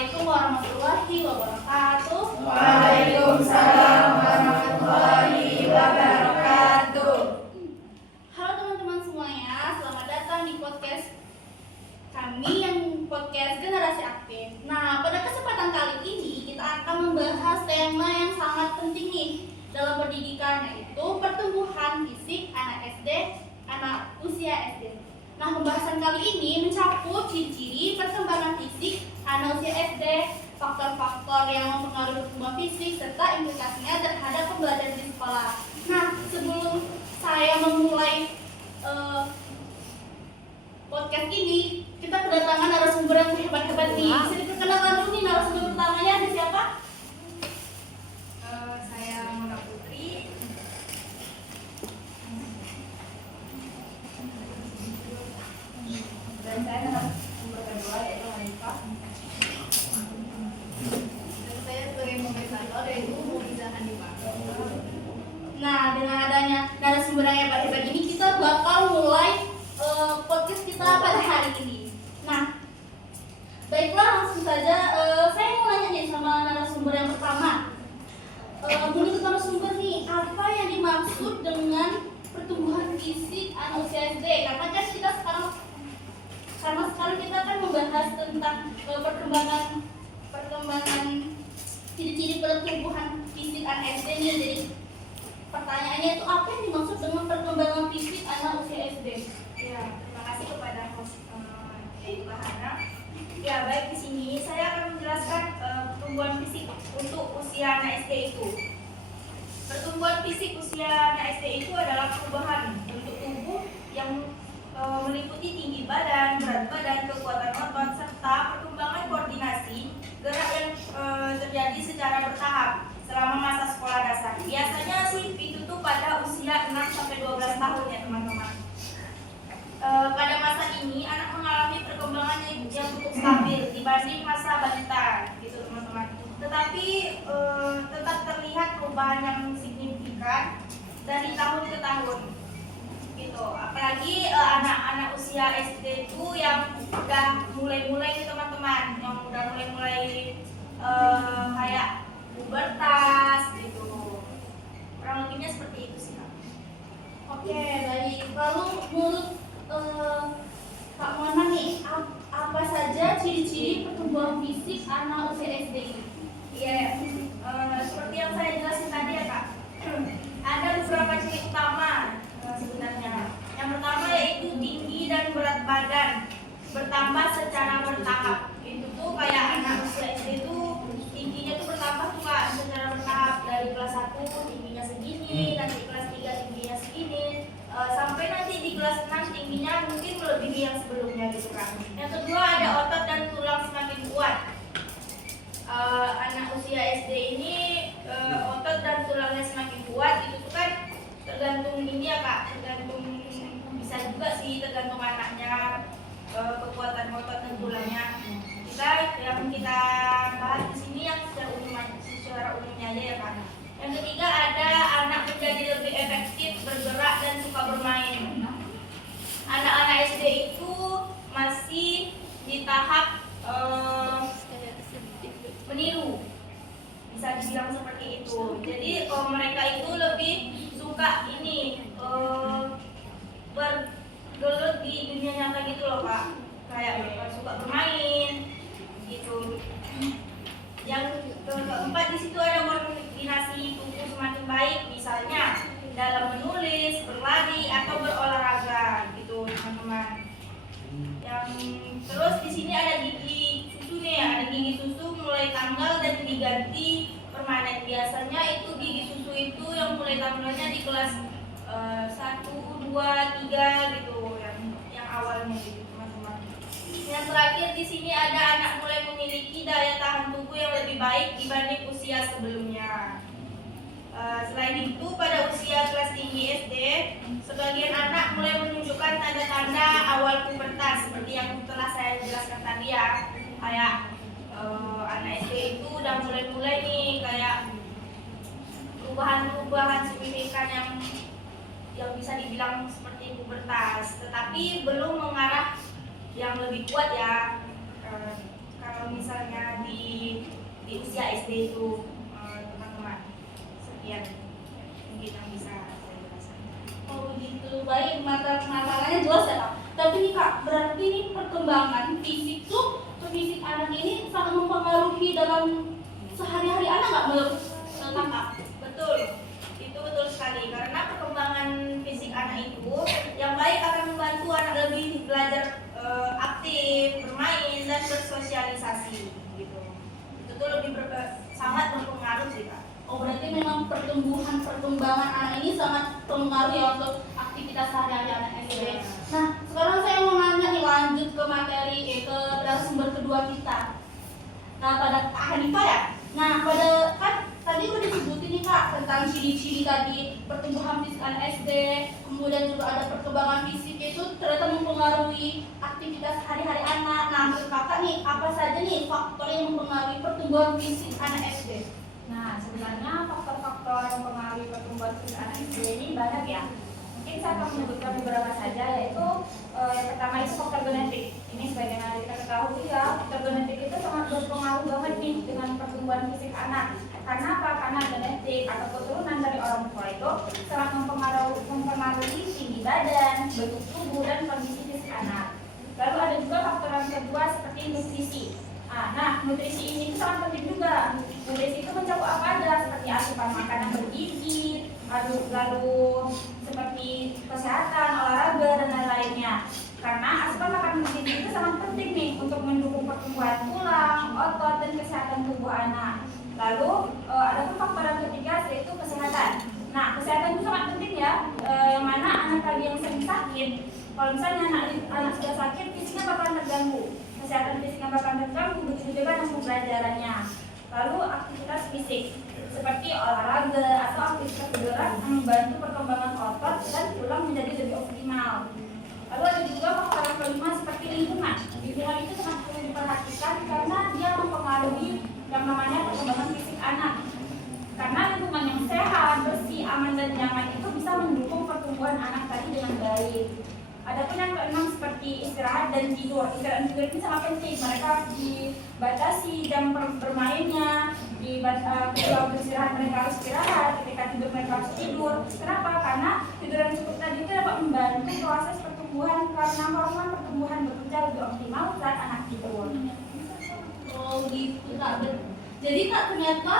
Assalamualaikum warahmatullahi wabarakatuh. Waalaikumsalam warahmatullahi wabarakatuh. Halo teman-teman semuanya, selamat datang di podcast kami yang podcast Generasi Aktif. Nah, pada kesempatan kali ini kita akan membahas tema yang sangat penting nih dalam pendidikan, yaitu pertumbuhan fisik anak SD, anak usia SD. Nah, pembahasan kali ini mencakup ciri-ciri perkembangan fisik anak usia SD, faktor-faktor yang mempengaruhi pertumbuhan fisik, serta implikasinya terhadap pembelajaran di sekolah. Nah, sebelum saya memulai podcast ini, kita kedatangan narasumber yang hebat-hebat nih. Bisa diperkenalkan dulu nih narasumber pertamanya, ada siapa? Saya Mona Putri. Dan saya narasumber kedua yaitu Hanifah. Dan saya sebagai moderator yaitu Mufiza Hanifah. Nah, dengan adanya narasumber yang hebat-hebat ini, kita bakal mulai podcast kita pada hari ini. Nah, baiklah, langsung saja saya mau nanya nih sama narasumber yang pertama. Menurut narasumber nih, apa yang dimaksud dengan pertumbuhan fisik anak usia SD? Karena kan kita sekarang kita kan membahas tentang perkembangan ciri-ciri pertumbuhan fisik anak SD nih. Jadi pertanyaannya itu apa yang dimaksud dengan perkembangan fisik anak usia SD? Ya, terima kasih kepada host yaitu Mbak Hana. Ya, baik, di sini saya akan menjelaskan pertumbuhan fisik untuk usia anak SD itu. Pertumbuhan fisik usia anak SD itu adalah perubahan bentuk tubuh yang meliputi tinggi badan, berat badan, kekuatan otot, serta perkembangan koordinasi gerak yang terjadi secara bertahap selama masa sekolah dasar. Biasanya sih itu tuh pada usia 6-12 tahun ya teman-teman. Pada masa ini anak mengalami perkembangan yang cukup stabil dibanding masa balita gitu teman-teman. Tetapi tetap terlihat perubahan yang signifikan dari tahun ke tahun gitu. Apalagi anak-anak usia SD itu yang udah mulai-mulai nih teman-teman, yang udah mulai-mulai kayak pubertas gitu. Kurang lebihnya seperti itu sih, Kak. Oke, baik. Lalu menurut Kak Mona nih, apa saja ciri-ciri pertumbuhan fisik anak usia SD ini? Iya, seperti yang saya jelasin tadi ya Kak. Ada beberapa ciri utama sebenarnya. Yang pertama yaitu tinggi dan berat badan bertambah secara bertahap. Itu tuh kayak anak usia SD itu tingginya tuh bertambah tuh Kak secara bertahap, dari kelas 1 tingginya segini, nanti kelas 3 tingginya segini, sampai nanti di kelas 6 tingginya mungkin melebihi yang sebelumnya gitu kan. Yang kedua ada otot dan tulang semakin kuat. Anak usia SD ini otot dan tulangnya semakin kuat itu tuh kan tergantung ini ya Kak, tergantung bisa juga sih tergantung anaknya, kekuatan otot dan tulangnya. Yang kita bahas di sini yang secara umumnya aja ya Kak. Yang ketiga ada anak menjadi lebih efektif bergerak dan suka bermain. Anak-anak SD itu masih di tahap meniru, bisa dibilang seperti itu. Jadi mereka itu lebih suka ini bergelut di dunia nyata gitu loh Kak, kayak suka bermain gitu. Yang keempat di situ ada koordinasi tubuh semakin baik, misalnya dalam menulis, berlari atau berolahraga gitu teman-teman. Yang terus di sini ada gigi susu nih, ada gigi susu mulai tanggal dan diganti permanen. Biasanya itu gigi susu itu yang mulai tanggalnya di kelas 1, 2, 3 gitu, yang awalnya gitu teman-teman. Yang terakhir di sini ada anak mulai memiliki daya tahan tubuh yang lebih baik dibanding usia sebelumnya. Selain itu pada usia kelas tinggi SD, sebagian anak mulai menunjukkan tanda-tanda awal pubertas seperti yang telah saya jelaskan tadi ya. Kayak anak SD itu udah mulai nih kayak perubahan signifikan yang bisa dibilang seperti pubertas, tetapi belum mengarah yang lebih kuat ya. Kalau misalnya di usia SD itu, teman-teman. Sekian mungkin yang bisa saya jelaskan. Oh gitu, baik, masalahnya jelas ya Kak. Tapi nih Kak, berarti nih perkembangan fisik tuh fisik anak ini sangat mempengaruhi dalam sehari-hari anak nggak menurut Kakak? Betul, itu betul sekali. Karena perkembangan fisik anak itu yang baik akan membantu anak lebih belajar aktif, bermain dan bersosialisasi gitu. Itu tuh lebih sangat berpengaruh sih Kak. Oh berarti memang perkembangan anak ini sangat mempengaruhi ya untuk aktivitas sehari-hari anak SD. Nah sekarang saya mau nanya nih, lanjut ke materi ke sumber kedua kita. Nah pada Kak Hanifah ya. Nah pada kan tadi udah disebutin nih Kak tentang ciri-ciri tadi pertumbuhan fisik anak SD, kemudian juga ada perkembangan fisik itu ternyata mempengaruhi aktivitas hari-hari anak. Nah menurut Kakak nih apa saja nih faktor yang mempengaruhi pertumbuhan fisik anak SD? Nah, sebenarnya faktor-faktor yang mempengaruhi pertumbuhan fisik anak SD ini banyak ya. Mungkin saya akan menyebutkan beberapa saja, yaitu yang pertama itu faktor genetik. Ini sebagaimana kita ketahui ya, faktor genetik itu sangat berpengaruh banget nih dengan pertumbuhan fisik anak. Karena apa? Karena genetik atau keturunan dari orang tua itu sangat mempengaruhi tinggi badan, bentuk tubuh, dan kondisi fisik anak. Lalu ada juga faktor yang kedua seperti nutrisi. Nah, nutrisi ini sangat penting juga. Nutrisi itu mencakup apa aja, seperti asupan makanan bergizi, lalu seperti kesehatan, olahraga, dan lain-lainnya. Karena asupan makanan bergizi itu sangat penting nih untuk mendukung pertumbuhan tulang, otot, dan kesehatan tubuh anak. Lalu ada pun faktor yang ketiga yaitu kesehatan. Nah, kesehatan itu sangat penting ya. Yang mana anak tadi yang sering sakit, kalau misalnya anak sudah sakit, fisiknya bakalan terganggu. Kesehatan fisiknya bakal terganggu, begitu juga dengan pembelajarannya. Lalu aktivitas fisik seperti olahraga atau aktivitas bergerak membantu perkembangan otot dan tulang menjadi lebih optimal. Lalu ada juga faktor yang kelima seperti lingkungan. Lingkungan itu sangat perlu diperhatikan karena dia mempengaruhi yang namanya perkembangan fisik anak. Karena lingkungan yang sehat, bersih, aman, dan nyaman itu bisa mendukung pertumbuhan anak tadi dengan baik. Adapun yang keenam seperti istirahat dan tidur. Istirahat dan tidur ini sangat penting. Mereka dibatasi jam bermainnya, ketika beristirahat mereka harus istirahat, ketika tidur mereka harus tidur. Kenapa? Karena tidur yang cukup tadi itu dapat membantu proses pertumbuhan karena hormon pertumbuhan bekerja lebih optimal saat anak tidur. Oh gitu Kak. Jadi Kak ternyata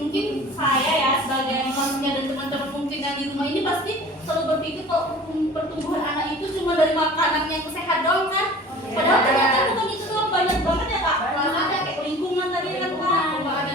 mungkin saya ya sebagai manusia dan teman-teman mungkin yang di rumah ini pasti selalu berpikir kalau pertumbuhan anak itu cuma dari makanan yang sehat doang kan. Padahal ternyata bukan itu doang, banyak banget ya Kak. Ada kayak lingkungan tadi kan Kak, ada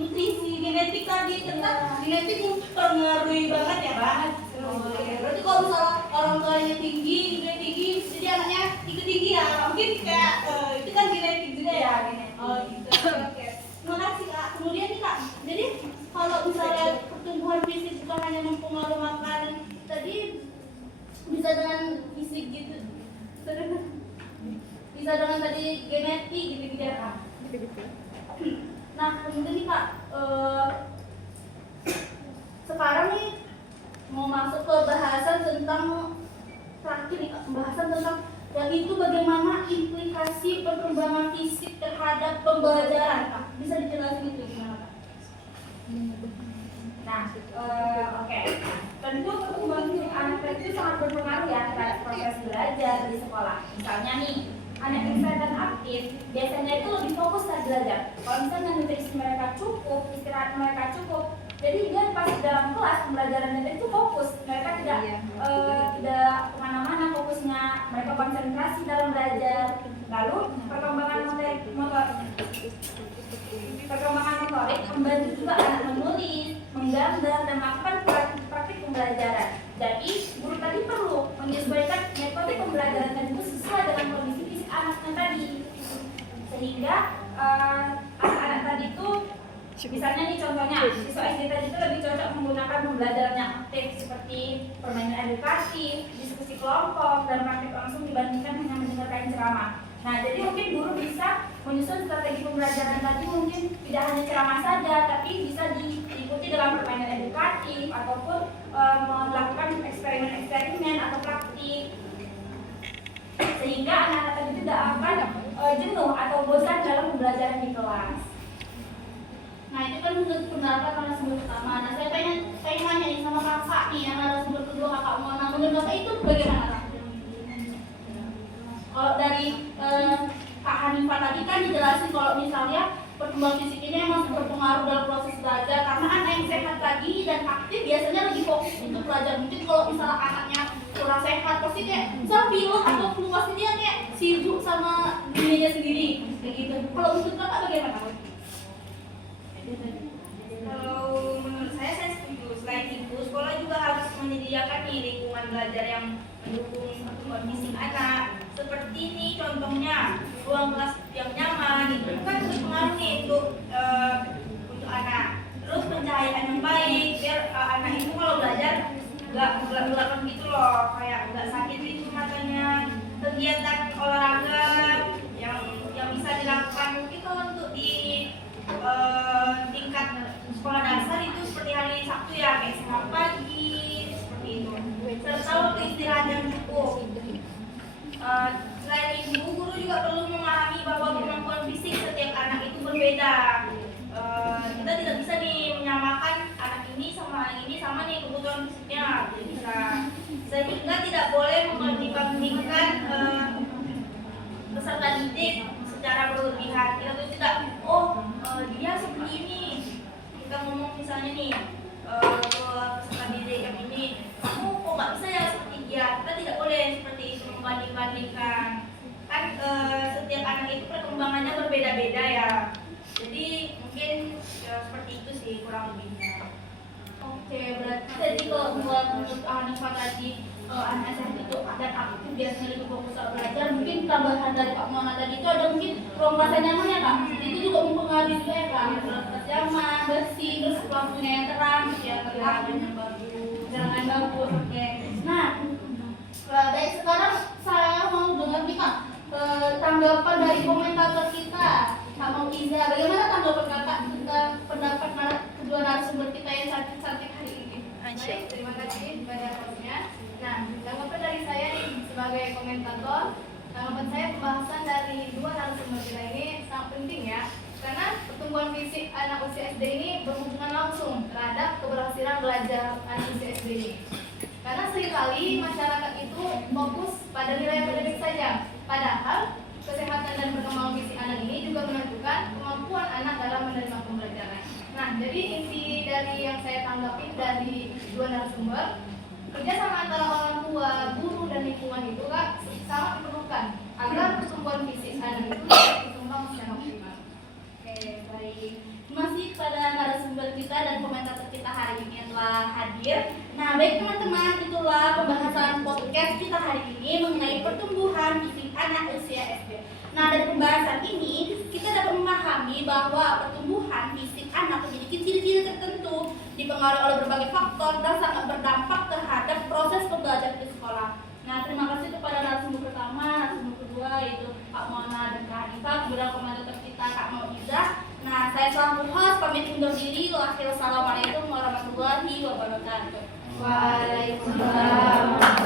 nutrisi, genetik tadi, tentang genetik mempengaruhi banget ya Kak. Berarti kalau misalnya orang tuanya tinggi, jadi anaknya ikut tinggi ya. Mungkin kayak itu kan genetik juga ya. Oh gitu. Oke. Terima kasih Kak. Kemudian nih Kak, jadi kalau misalnya pertumbuhan fisik bukan hanya mempengaruhi makanan tadi, bisa dengan fisik gitu, bisa dengan tadi genetik gitu ya Kak. Nah kemudian nih Kak, sekarang nih mau masuk ke bahasan tentang terakhir nih Kak, pembahasan tentang yaitu bagaimana implikasi perkembangan fisik terhadap pembelajaran Kak. Bisa dijelasin itu gimana Kak? Nah, oke. Tentu pertumbuhan fisik anak itu sangat berpengaruh ya terhadap proses belajar di sekolah. Misalnya nih, anak yang sehat dan aktif biasanya itu lebih fokus saat belajar. Kalau misalnya nutrisi mereka cukup, istirahat mereka cukup, jadi dia pas dalam kelas pembelajarannya itu fokus. Mereka tidak kemana-mana fokusnya, mereka konsentrasi dalam belajar. Lalu perkembangan motorik membantu juga anak menulis, menggambar, dan melakukan praktik pembelajaran. Jadi guru tadi perlu menyesuaikan metode pembelajaran tadi itu sesuai dengan kondisi fisik anaknya tadi, sehingga anak-anak tadi itu misalnya nih contohnya siswa SD tadi itu lebih cocok menggunakan pembelajaran yang aktif seperti permainan edukatif, diskusi kelompok, dan praktik langsung dibandingkan hanya mendengarkan ceramah. Nah, jadi mungkin guru bisa menyusun strategi pembelajaran tadi mungkin tidak hanya ceramah saja, tapi bisa diikuti dalam permainan edukatif ataupun melakukan eksperimen atau praktik, sehingga anak-anak tadi tidak akan jenuh atau bosan dalam pembelajaran di kelas. kan pendapat narasumber pertama. Nah, saya pengen nanya nih sama kakak nih, yang narasumber kedua kakak Mona. Menurut kakak itu bagaimana kak? Kalau dari Kak Hanifah tadi kan dijelasin kalau misalnya pertumbuhan fisik ini emang berpengaruh dalam proses belajar, karena anak yang sehat tadi dan aktif biasanya lebih fokus untuk belajar. Mungkin kalau misalnya anaknya kurang sehat pasti kayak misal pilek atau flu, pasti dia kayak sibuk sama dirinya sendiri kayak gitu. Kalau menurut kakak bagaimana? Kalau menurut saya setuju. Selain itu, sekolah juga harus menyediakan nih lingkungan belajar yang mendukung pertumbuhan fisik anak. Seperti ini contohnya, ruang kelas yang nyaman itu kan berpengaruh nih untuk anak. Terus pencahayaan yang baik biar anak itu kalau belajar nggak gelap-gelapan gitu loh, kayak nggak sakit gitu matanya. Kegiatan olahraga yang bisa dilakukan mungkin kalau untuk di tingkat sekolah dasar itu seperti hari Sabtu ya, kayak sekolah pagi seperti itu. Serta waktu istirahat yang cukup. Selain itu, guru juga perlu memahami bahwa kemampuan fisik setiap anak itu berbeda. Kita tidak bisa nih menyamakan anak ini sama nih kebutuhan fisiknya, tidak bisa. Sehingga tidak boleh membanding-bandingkan peserta didik secara berlebihan. Kita tuh tidak, dia seperti ini. Kita ngomong misalnya nih ke peserta didik yang ini, kamu kok nggak bisa ya seperti dia. Kita tidak boleh seperti itu membanding-bandingkan. Kan setiap anak itu perkembangannya berbeda-beda ya. Jadi mungkin seperti itu sih kurang lebihnya. Oke, berarti tadi kalau buat menurut Hanifah tadi anak sehat itu dan aktif biasanya lebih fokus saat belajar. Mungkin tambahan dari Pak Mona tadi itu ada mungkin ruang kelas yang nyaman ya kak. Itu juga mempengaruhi juga ya kak. Ruang kelas nyaman, bersih, terus lampunya yang terang, ya kelihatan yang bagus, jangan bagus. Oke. Nah, baik sekarang saya mau dengar nih kak tanggapan dari komentator kita, Kak Mau Iza. Bagaimana tanggapan kakak tentang pendapat kedua narasumber kita yang cantik-cantik hari ini? Baik, terima kasih kepada hostnya. Nah, tanggapan dari saya nih sebagai komentator, tanggapan saya pembahasan dari dua narasumber kita ini sangat penting ya, karena pertumbuhan fisik anak usia SD ini berhubungan langsung terhadap keberhasilan belajar anak usia SD ini. Karena seringkali masyarakat itu fokus pada nilai akademik saja, padahal kesehatan dan perkembangan fisik anak ini juga menentukan kemampuan anak dalam menerima pembelajaran. Nah, jadi inti dari yang saya tanggapi dari dua narasumber, kerjasama antara orang tua, guru, dan lingkungan itu Kak sangat diperlukan agar pertumbuhan fisik anak itu dapat berkembang secara optimal. Oke, baik. Terima kasih kepada narasumber kita dan komentator kita hari ini yang telah hadir. Nah, baik teman-teman, itulah pembahasan podcast kita hari ini mengenai pertumbuhan fisik anak usia SD. Nah, dari pembahasan ini kita dapat memahami bahwa pertumbuhan fisik anak memiliki ciri-ciri tertentu, dipengaruhi oleh berbagai faktor dan sangat berdampak terhadap proses pembelajaran di sekolah. Nah, terima kasih kepada narasumber pertama, narasumber kedua yaitu Kak Mona dan Kak Hanifah, kemudian komentator kita Kak Mau Iza. Nah, saya selaku host pamit undur diri. Wassalamualaikum warahmatullahi wabarakatuh. Waalaikumsalam.